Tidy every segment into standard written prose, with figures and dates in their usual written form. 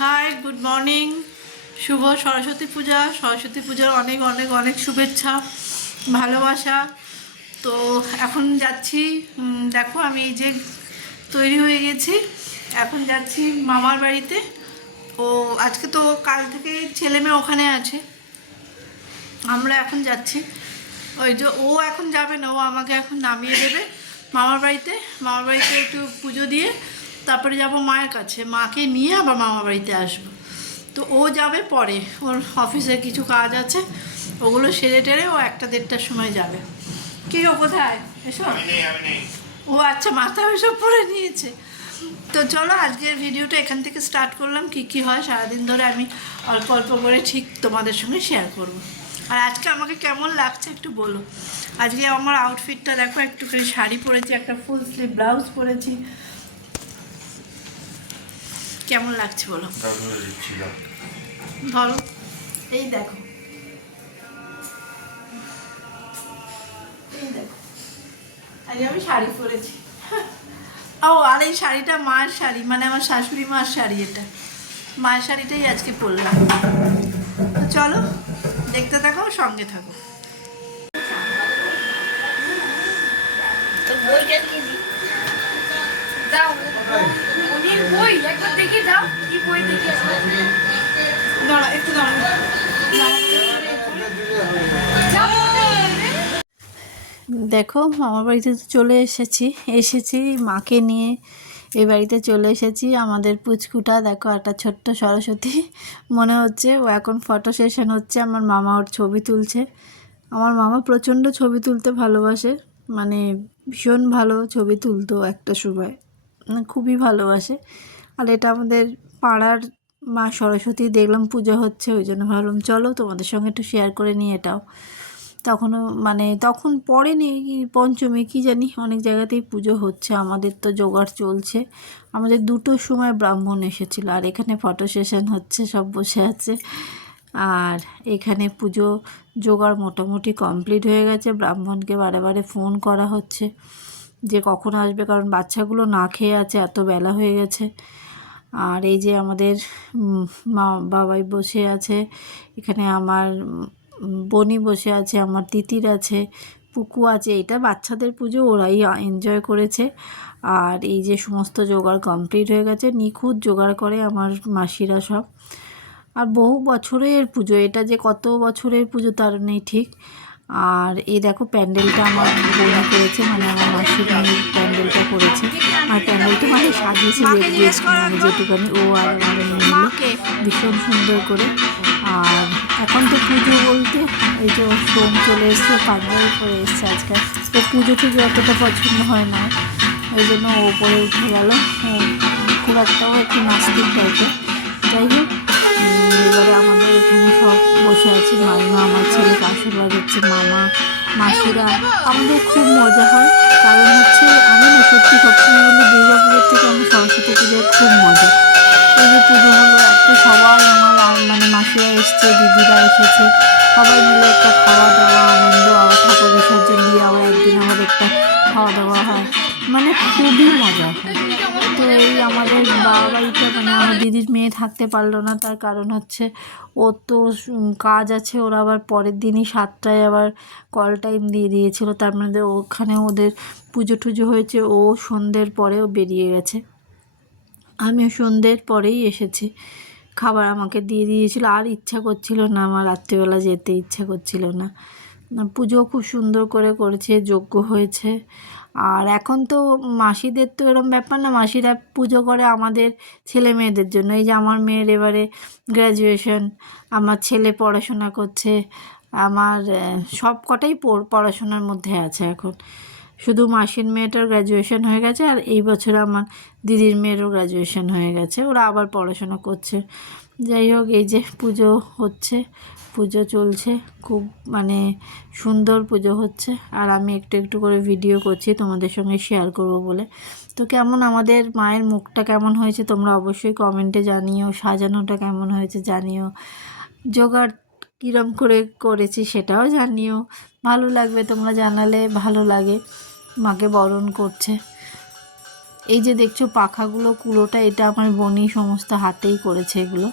High, good morning. শুভ সরস্বতী পূজা। সরস্বতী পূজার অনেক অনেক অনেক শুভেচ্ছা, ভালোবাসা। তো এখন যাচ্ছি, দেখো আমি এই যে তৈরি হয়ে গেছি, এখন যাচ্ছি মামার বাড়িতে। ও আজকে তো কাল থেকে ছেলে মেয়ে ওখানে আছে, আমরা এখন যাচ্ছি। ওই যে ও এখন যাবে না, ও আমাকে এখন নামিয়ে দেবে মামার বাড়িতে। মামার বাড়িতে একটু পুজো দিয়ে তারপরে যাব মায়ের কাছে, মাকে নিয়ে আবার মামার বাড়িতে আসবো। তো ও যাবে পরে, ওর অফিসের কিছু কাজ আছে, ওগুলো সেরে টেরে ও 1-1:30টার সময় যাবে। কি গো, কোথায় এসব? ও আচ্ছা, মাথায় ওইসব পরে নিয়েছে। তো চলো আজকের ভিডিওটা এখান থেকে স্টার্ট করলাম। কি কি হয় সারাদিন ধরে আমি অল্প অল্প করে ঠিক তোমাদের সঙ্গে শেয়ার করব। আর আজকে আমাকে কেমন লাগছে একটু বলো। আজকে আমার আউটফিটটা দেখো, একটুখানি শাড়ি পরেছি, একটা ফুল স্লিভ ব্লাউজ পরেছি। কেমন লাগছে বলো? ধরো, এই দেখো, এই দেখো, আজকে আমি শাড়ি পরেছি। ও আর এই শাড়িটা মায়ের শাড়ি, মানে আমার শাশুড়ি মার শাড়ি। এটা মায়ের শাড়িটাই আজকে পরলাম। তো চলো দেখতে থাকো, সঙ্গে থাকো। একটু দেখো, মামার বাড়িতে তো চলে এসেছি মাকে নিয়ে। এই বাড়িতে চলে এসেছি। আমাদের পুচকুটা দেখো, একটা ছোট্ট সরস্বতী মনে হচ্ছে। ও এখন ফটো সেশন হচ্ছে, আমার মামা ওর ছবি তুলছে। আমার মামা প্রচণ্ড ছবি তুলতে ভালোবাসে, মানে ভীষণ ভালো ছবি তুলতো একটা সময়, মানে খুবই ভালোবাসে। আর এটা আমাদের পাড়ার মা সরস্বতী, দেখলাম পুজো হচ্ছে, ওই জন্য ভাবলাম চলো তোমাদের সঙ্গে একটু শেয়ার করে নিই এটাও। তখনও মানে তখন পড়েনি, পঞ্চমী কি জানি, অনেক জায়গাতেই পুজো হচ্ছে, আমাদের তো জোগাড় চলছে। আমাদের 2টোর সময় ব্রাহ্মণ এসেছিলো, আর এখানে ফটো সেশন হচ্ছে, সব বসে আছে। আর এখানে পুজো জোগাড় মোটামুটি কমপ্লিট হয়ে গেছে। ব্রাহ্মণকে বারে বারে ফোন করা হচ্ছে যে কখন আসবে, কারণ বাচ্চাগুলো না খেয়ে আছে, এত বেলা হয়ে গেছে। আর এই যে আমাদের মা বাবাই বসে আছে, এখানে আমার বনি বসে আছে, আমার তিতির আছে, পুকু আছে। এটা বাচ্চাদের পুজো, ওরাই এনজয় করেছে। আর এই যে সমস্ত জোগাড় কমপ্লিট হয়ে গেছে, নিখুঁত জোগাড় করে আমার মাসিরা সব। আর বহু বছরের পুজো এটা, যে কত বছরের পুজো তার নেই ঠিক। আর এই দেখো, প্যান্ডেলটা আমার বোনা করেছে, মানে আমার মাসির মেয়ের প্যান্ডেলটা করেছে। আর প্যান্ডেলটা মানে সাজিয়েছে মানে যেটুখানি ও আর আমার মেয়ে ভীষণ সুন্দর করে। আর এখন তো পুজো বলতে এই যে সোম চলে এসছে, পাঞ্জাবি পরে এসছে আজকাল। তো পুজো টুজো অতটা পছন্দ হয় না, ওই জন্য ও উপরে উঠে গেল। খুব একটাও একটু নাস্তিক টাইপের। যাই হোক, এবারে আমাদের এখানে সব বসে আছে, মাইমা, আমার ছেলেকে আশীর্বাদ দিচ্ছে, মামা, মাসিরা। আমাদের খুব মজা হয়, কারণ হচ্ছে আমি না সত্যি সবসময় বলি, দুর্গা পুজোর থেকে আমার সরস্বতী পুজোয় খুব মজা। এই যে পুজো হলো, একটু সবাই আমার মানে মাসিরা এসছে, দিদিরা এসেছে, সবাই মিলে একটা খাওয়া দাওয়া, আনন্দ, আবার ঠাকুর বিসর্জন দিয়ে আবার একদিন আবার একটা খাওয়া দাওয়া হয়, মানে খুবই মজা হয়। তো এই আমাদের বাবা বাড়িটা, মানে আমার দিদির মেয়ে থাকতে পারলো না, তার কারণ হচ্ছে ওর তো কাজ আছে। ওরা আবার পরের দিনই 7টায় আবার কল টাইম দিয়ে দিয়েছিল, তার মধ্যে ওখানে ওদের পুজো টুজো হয়েছে। ও সন্ধ্যের পরেও বেরিয়ে গেছে, আমিও সন্ধ্যের পরেই এসেছি। খাবার আমাকে দিয়ে দিয়েছিল, আর ইচ্ছা করছিল না, আমার রাত্রিবেলা যেতে ইচ্ছা করছিল না। পুজো খুব সুন্দর করে করেছে, যজ্ঞ হয়েছে। আর এখন তো মাসিদের তো এরম ব্যাপার না, মাসিরা পুজো করে আমাদের ছেলে মেয়েদের জন্য। এই যে আমার মেয়ের এবারে গ্র্যাজুয়েশন, আমার ছেলে পড়াশোনা করছে, আমার সব কটাই পড়াশোনার মধ্যে আছে এখন। শুধু মাসির মেয়েটার গ্র্যাজুয়েশন হয়ে গেছে, আর এই বছর আমার দিদির মেয়েরও গ্র্যাজুয়েশন হয়ে গেছে, ওরা আবার পড়াশোনা করছে। যাই হোক, এই যে পুজো হচ্ছে, পুজো চলছে, খুব মানে সুন্দর পুজো হচ্ছে। আর আমি একটু একটু করে ভিডিও করছি তোমাদের সঙ্গে শেয়ার করব বলে। তো কেমন আমাদের মায়ের মুখটা কেমন হয়েছে তোমরা অবশ্যই কমেন্টে জানিও, সাজানোটা কেমন হয়েছে জানিও, জোগাড় কীরম করে করেছি সেটাও জানিও। ভালো লাগবে, তোমরা জানালে ভালো লাগে। মাকে বরণ করছে, এই যে দেখছো পাখাগুলো, কুলোটা, এটা আমার বোনই সমস্ত হাতেই করেছে এগুলো।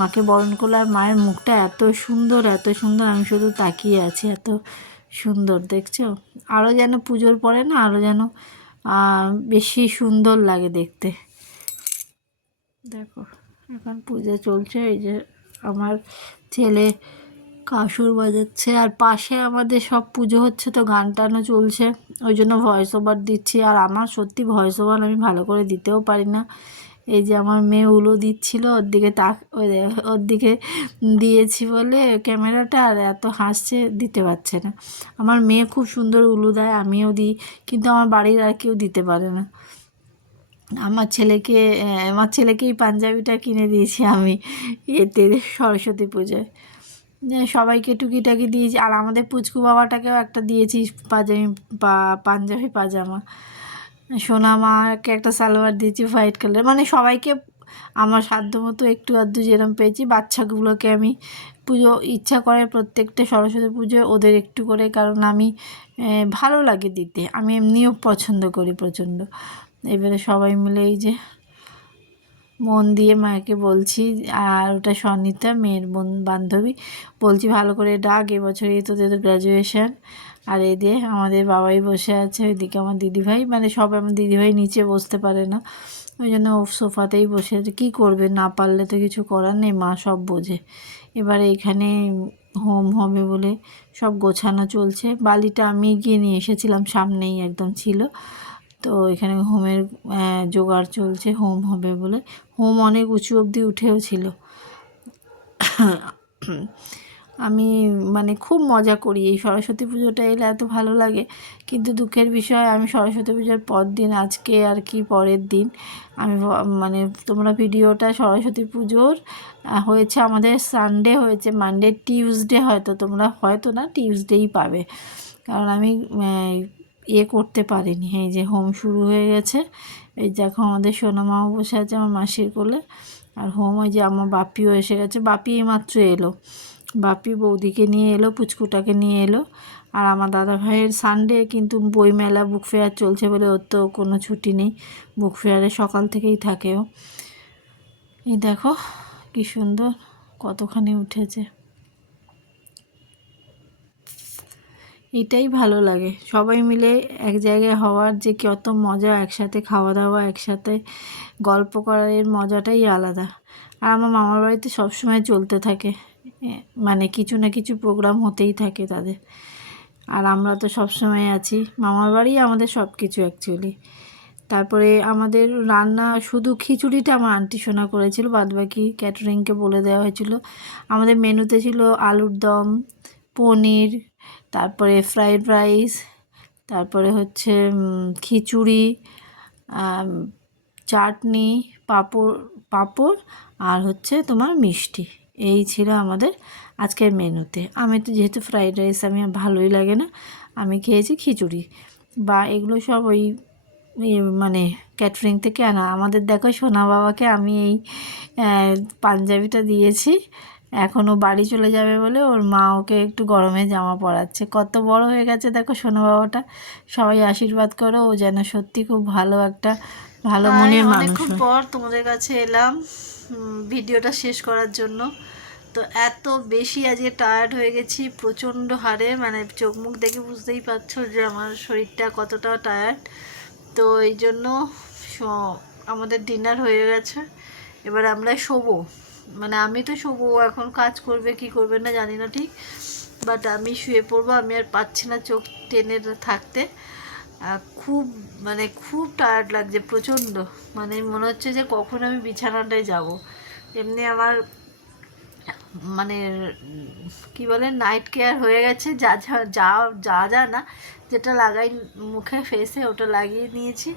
মাকে বরণ করলো, আর মায়ের মুখটা এত সুন্দর, এত সুন্দর, আমি শুধু তাকিয়ে আছি, এত সুন্দর দেখছো। আরও যেন পুজোর পরে না আরও যেন বেশি সুন্দর লাগে দেখতে। দেখো এখন পুজো চলছে, এই যে আমার ছেলে কাসুর বাজাচ্ছে, আর পাশে আমাদের সব পুজো হচ্ছে, তো গান টানও চলছে, ওই জন্য ভয়েস ওভার দিচ্ছি। আর আমার সত্যি ভয়েস ওভার আমি ভালো করে দিতেও পারি না। এই যে আমার মেয়ে উলো দিচ্ছিল, ওর দিকে ওর দিকে দিয়েছি বলে ক্যামেরাটা, আর এত হাসছে, দিতে পারছে না। আমার মেয়ে খুব সুন্দর উলু দেয়, আমিও দিই, কিন্তু আমার বাড়ির আর কেউ দিতে পারে না। আমার ছেলেকেই পাঞ্জাবিটা কিনে দিয়েছি আমি এতে সরস্বতী পুজোয়, যে সবাইকে টুকিটাকি দিয়েছি। আর আমাদের পুচকু বাবাটাকেও একটা দিয়েছি পাঞ্জাবি পাজামা। সোনা মাকে একটা সালোয়ার দিয়েছি হোয়াইট কালার, মানে সবাইকে আমার সাধ্য মতো একটু আধটু যেরম পেয়েছি। বাচ্চাগুলোকে আমি পুজো ইচ্ছা করে প্রত্যেকটা সরস্বতী পুজোয় ওদের একটু করে, কারণ আমি ভালো লাগে দিতে, আমি এমনিও পছন্দ করি প্রচণ্ড। এবারে সবাই মিলে এই যে মন দিয়ে মাকে বলছি, আর ওটা সনিতা মেয়ের বান্ধবী, বলছি ভালো করে ডাক, এবছরই তোদের গ্র্যাজুয়েশন। আর এই দিয়ে আমাদের বাবাই বসে আছে, ওইদিকে আমার দিদিভাই, মানে সব আমার দিদিভাই নিচে বসতে পারে না, ওই জন্য ও সোফাতেই বসে আছে। কী করবে, না পারলে তো কিছু করার নেই, মা সব বোঝে। এবারে এখানে হোম হবে বলে সব গোছানো চলছে। বালিটা আমি গিয়ে নিয়ে এসেছিলাম, সামনেই একদম ছিল। তো এখানে হোমের জোগাড় চলছে, হোম হবে বলে। হোম অনেক উঁচু অবধি উঠেও ছিল। আমি মানে খুব মজা করি, এই সরস্বতী পুজোটা এলে এত ভালো লাগে। কিন্তু দুঃখের বিষয়, আমি সরস্বতী পুজোর পর দিন, আজকে আর কি পরের দিন, আমি মানে তোমরা ভিডিওটা সরস্বতী পুজোর হয়েছে আমাদের সানডে হয়েছে, মানডে টিউসডে হয়তো তোমরা, হয়তো না, টিউসডেই পাবে, কারণ আমি করতে পারিনি। এই যে হোম শুরু হয়ে গেছে, এই দেখো আমাদের সোনামাও বসে আছে আমার মাসির কোলে, আর হোম, ওই যে আমার বাপিও এসে গেছে, বাপি এইমাত্র এলো, বাপি বৌদিকে নিয়ে এলো, পুচকুটাকে নিয়ে এলো। আর আমার দাদা ভাইয়ের সানডে কিন্তু বইমেলা বুক ফেয়ার চলছে বলে ওর তো কোনো ছুটি নেই, বুক ফেয়ারে সকাল থেকেই থাকেও। এই দেখো কি সুন্দর কতখানি উঠেছে, এটাই ভালো লাগে, সবাই মিলে এক জায়গায় হওয়ার যে কত মজা, একসাথে খাওয়া দাওয়া, একসাথে গল্প করার, এর মজাটাই আলাদা। আর আমার মামার বাড়িতে সবসময় চলতে থাকে, মানে কিছু না কিছু প্রোগ্রাম হতেই থাকে তাদের, আর আমরা তো সবসময় আছি। মামার বাড়ি আমাদের সব কিছু অ্যাকচুয়ালি। তারপরে আমাদের রান্না শুধু খিচুড়িটা আমার আন্টি সোনা করেছিল, বাদবাকি ক্যাটারিংকে বলে দেওয়া হয়েছিল। আমাদের মেনুতে ছিল আলুর দম, পনির, তারপরে ফ্রাইড রাইস, তারপরে হচ্ছে খিচুড়ি, চাটনি, পাঁপড় পাঁপড় আর হচ্ছে তোমার মিষ্টি, এই ছিল আমাদের আজকের মেনুতে। আমি তো যেহেতু ফ্রাইড রাইস আমি ভালোই লাগে না, আমি খেয়েছি খিচুড়ি, বা এগুলো সব ওই মানে ক্যাটারিং থেকে আনা। আমাদের দেখো সোনা বাবাকে আমি এই পাঞ্জাবিটা দিয়েছি, এখনও বাড়ি চলে যাবে বলে ওর মা ওকে একটু গরমে জামা পরাচ্ছে। কত বড় হয়ে গেছে দেখো সোনা বাবাটা, সবাই আশীর্বাদ করো, ও যেন সত্যি খুব ভালো একটা ভালো মনের মানুষ। অনেকক্ষণ পর তোমাদের কাছে এলাম ভিডিওটা শেষ করার জন্য। তো এত বেশি আজকে টায়ার্ড হয়ে গেছি প্রচণ্ড হারে, মানে চোখ মুখ দেখে বুঝতেই পারছো যে আমার শরীরটা কতটা টায়ার্ড। তো এই জন্য আমাদের ডিনার হয়ে গেছে, এবার আমরা শোবো, মানে আমি তো শোবো, এখন কাজ করবে কি করবে না জানি না ঠিক, বাট আমি শুয়ে পড়বো। আমি আর পাচ্ছি না চোখ টেনে থাকতে, খুব মানে খুব টায়ার্ড লাগছে প্রচণ্ড, মানে মনে হচ্ছে যে কখন আমি বিছানাটায় যাব। এমনি আমার মানে কি বলে নাইট কেয়ার হয়ে গেছে, যা যা যা যা যা না যেটা লাগাই মুখে ফেসে ওটা লাগিয়ে নিয়েছি।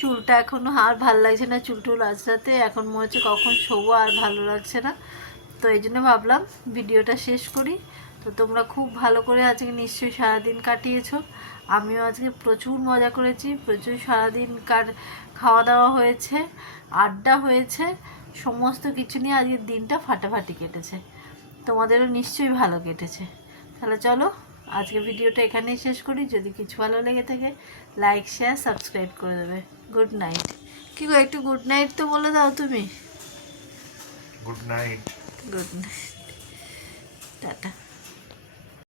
চুলটা এখনও আর ভালো লাগছে না, চুল আঁচড়াতে এখন মনে হচ্ছে কখন শোবো, আর ভালো লাগছে না। তো এই জন্য ভাবলাম ভিডিওটা শেষ করি। তো তোমরা খুব ভালো করে আজকে নিশ্চয়ই সারাদিন কাটিয়েছো, আমিও আজকে প্রচুর মজা করেছি, প্রচুর সারাদিন খাওয়া দাওয়া হয়েছে, আড্ডা হয়েছে, সমস্ত কিছু নিয়ে আজকের দিনটা ফাটাফাটি কেটেছে। তোমাদেরও নিশ্চয়ই ভালো কেটেছে। তাহলে চলো আজকে ভিডিওটা এখানেই শেষ করি। যদি কিছু ভালো লেগে থাকে লাইক শেয়ার সাবস্ক্রাইব করে দেবে। Good night. কি গো একটু গুড নাইট তো বলে দাও তুমি। Good night. Good night.